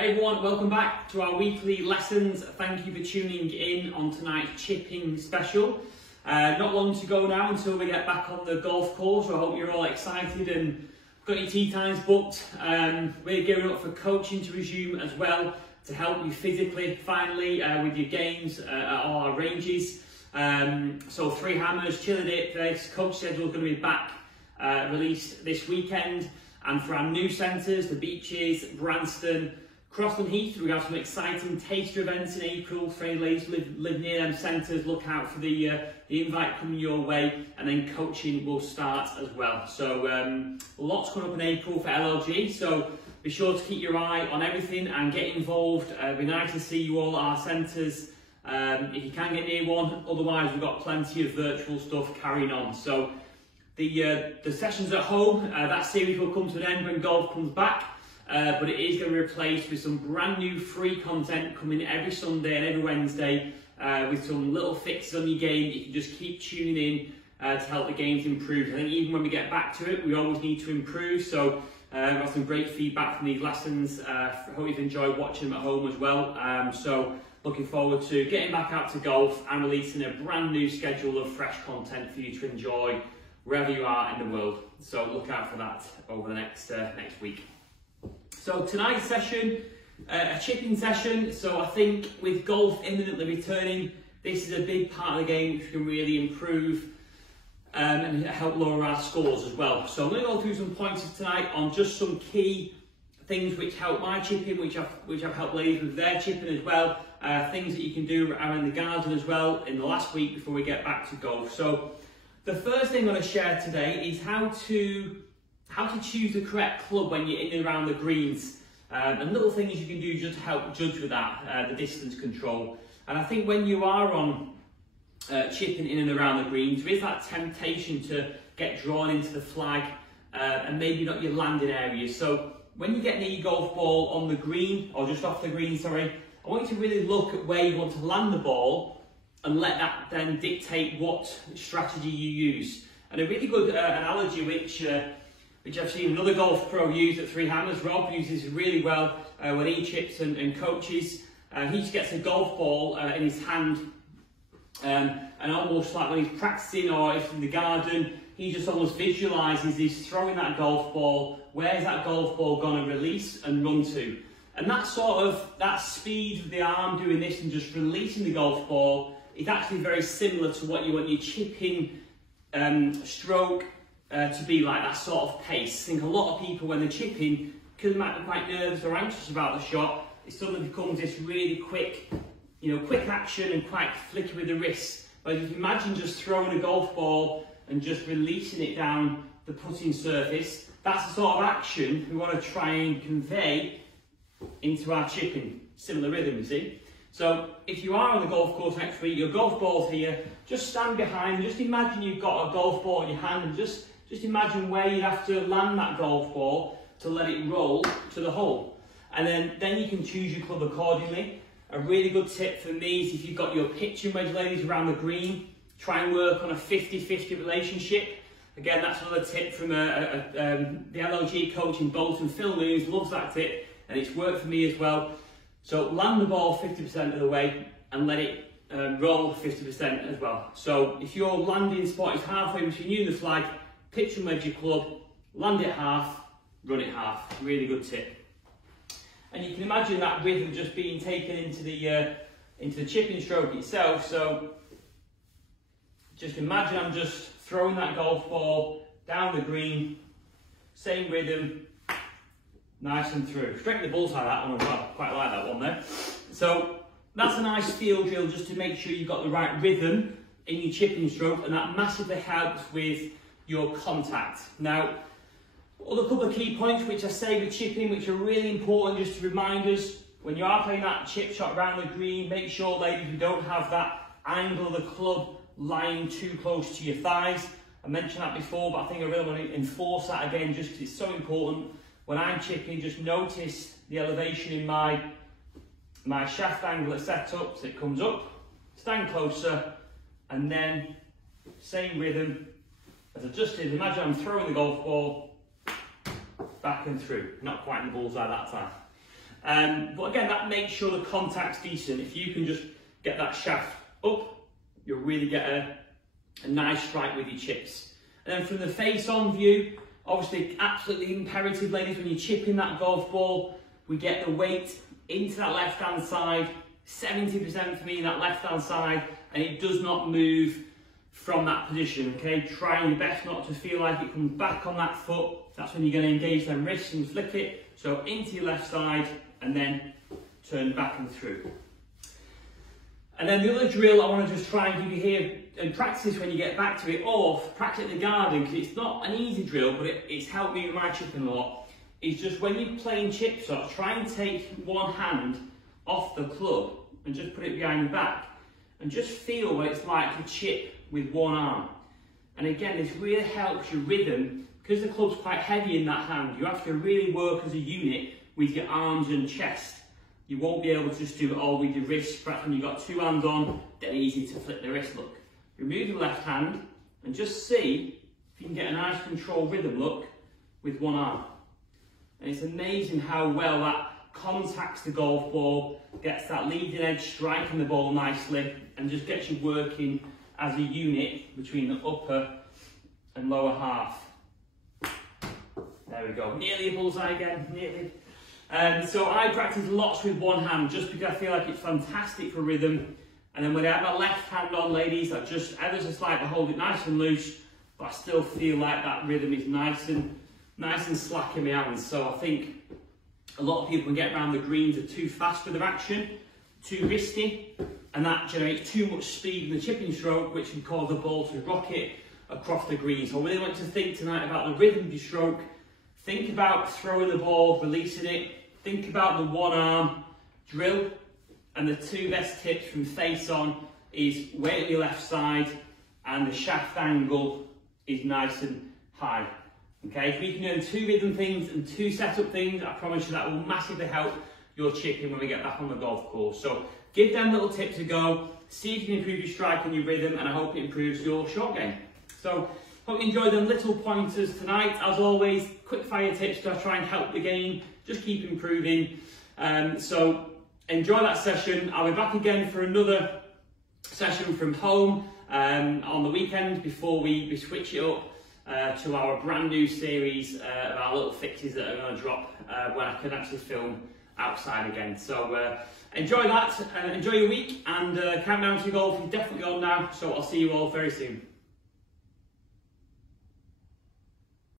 Hi everyone, welcome back to our weekly lessons. Thank you for tuning in on tonight's chipping special. Not long to go now until we get back on the golf course, so I hope you're all excited and got your tee times booked. We're gearing up for coaching to resume as well to help you physically, finally, with your games at all our ranges. So 3 hammers, chill a dip, this coach schedule is going to be back released this weekend. And for our new centres, the Beaches, Branston, Crossland Heath, we have some exciting taster events in April. For any ladies live near them centres, look out for the invite coming your way, and then coaching will start as well. So lots coming up in April for LLG, so be sure to keep your eye on everything and get involved. It'd be nice to see you all at our centres if you can get near one. Otherwise, we've got plenty of virtual stuff carrying on. So the sessions at home, that series will come to an end when golf comes back. But it is going to be replaced with some brand new free content coming every Sunday and every Wednesday with some little fixes on your game. You can just keep tuning in to help the games improve. I think even when we get back to it, we always need to improve. So I've got some great feedback from these lessons. I hope you've enjoyed watching them at home as well. So looking forward to getting back out to golf and releasing a brand new schedule of fresh content for you to enjoy wherever you are in the world. So look out for that over the next week. So tonight's session, a chipping session. So I think with golf imminently returning, this is a big part of the game which can really improve and help lower our scores as well. So I'm going to go through some pointers tonight on just some key things which help my chipping, which I've helped ladies with their chipping as well. Things that you can do around the garden as well in the last week before we get back to golf. So the first thing I'm going to share today is how to choose the correct club when you're in and around the greens, and little things you can do just to help judge with that, the distance control. And I think when you are on chipping in and around the greens, there is that temptation to get drawn into the flag and maybe not your landing areas. So when you get near your golf ball on the green, or just off the green, sorry, I want you to really look at where you want to land the ball and let that then dictate what strategy you use. And a really good analogy which I've seen another golf pro use at 3 hammers, Rob uses really well when he chips and coaches. He just gets a golf ball in his hand and almost like when he's practicing or if in the garden, he just almost visualises he's throwing that golf ball, where's that golf ball going to release and run to. And that speed of the arm doing this and just releasing the golf ball is actually very similar to what you want your chipping stroke to be like, that sort of pace. I think a lot of people when they're chipping, because they might be quite nervous or anxious about the shot, it suddenly becomes this really quick, quick action and quite flicky with the wrists. But if you imagine just throwing a golf ball and just releasing it down the putting surface, that's the sort of action we want to try and convey into our chipping. Similar rhythm, you see. So if you are on the golf course next week, your golf ball's here, just stand behind, just imagine you've got a golf ball in your hand and just imagine where you'd have to land that golf ball to let it roll to the hole. And then you can choose your club accordingly. A really good tip for me is if you've got your pitching wedge ladies around the green, try and work on a 50-50 relationship. Again, that's another tip from the LLG coach in Bolton, Phil Williams, loves that tip, and it's worked for me as well. So land the ball 50% of the way and let it roll 50% as well. So if your landing spot is halfway between you and the flag, pitch and wedge your club, land it half, run it half. Really good tip. And you can imagine that rhythm just being taken into the chipping stroke itself. So just imagine I'm just throwing that golf ball down the green, same rhythm, nice and through. Straight in the bullseye that one as well. Quite like that one there. So that's a nice field drill just to make sure you've got the right rhythm in your chipping stroke, and that massively helps with your contact. Now, other couple of key points which I say with chipping, which are really important just to remind us, when you are playing that chip shot around the green, make sure, ladies, you don't have that angle of the club lying too close to your thighs. I mentioned that before, but I think I really want to enforce that again just because it's so important. When I'm chipping, just notice the elevation in my shaft angle at setup, so it comes up, stand closer, and then same rhythm as I just did. Imagine I'm throwing the golf ball back and through, not quite in the bullseye that time. But again, that makes sure the contact's decent. If you can just get that shaft up, you'll really get a nice strike with your chips. And then from the face-on view, obviously absolutely imperative, ladies, when you're chipping that golf ball, we get the weight into that left-hand side, 70% for me in that left-hand side, and it does not move from that position, okay? Trying your best not to feel like it comes back on that foot. That's when you're going to engage them wrists and flick it. So into your left side and then turn back and through. And then the other drill I want to just try and give you here and practice this when you get back to it, or practice at the garden, because it's not an easy drill, but it's helped me with my chipping a lot, is just when you're playing chip shots, try and take one hand off the club and just put it behind your back and just feel what it's like to chip with one arm. And again, this really helps your rhythm, because the club's quite heavy in that hand. You have to really work as a unit with your arms and chest. You won't be able to just do it all with your wrists. Perhaps when you've got two hands on, then easy to flip the wrist look. Remove the left hand and just see if you can get a nice controlled rhythm look with one arm. And it's amazing how well that contacts the golf ball, gets that leading edge striking the ball nicely, and just gets you working as a unit between the upper and lower half. There we go, nearly a bullseye again, nearly. So I practice lots with one hand just because I feel like it's fantastic for rhythm. And then when I have my left hand on, ladies, I just ever so slightly hold it nice and loose, but I still feel like that rhythm is nice and slack in my hands. So I think a lot of people can get around the greens are too fast with their action, too risky, and that generates too much speed in the chipping stroke, which can cause the ball to rocket across the green. So I really want to think tonight about the rhythm of your stroke. Think about throwing the ball, releasing it. Think about the one arm drill. And the two best tips from face on is weight on your left side and the shaft angle is nice and high. Okay, if we can learn two rhythm things and two setup things, I promise you that will massively help your chipping when we get back on the golf course. So give them little tips a go, see if you can improve your strike and your rhythm, and I hope it improves your short game. So hope you enjoyed them little pointers tonight. As always, quick fire tips to try and help the game, just keep improving. So enjoy that session. I'll be back again for another session from home on the weekend before we switch it up to our brand new series of our little fixes that are going to drop when I can actually film outside again. So enjoy that, enjoy your week, and countdown to golf is definitely on now, so I'll see you all very soon.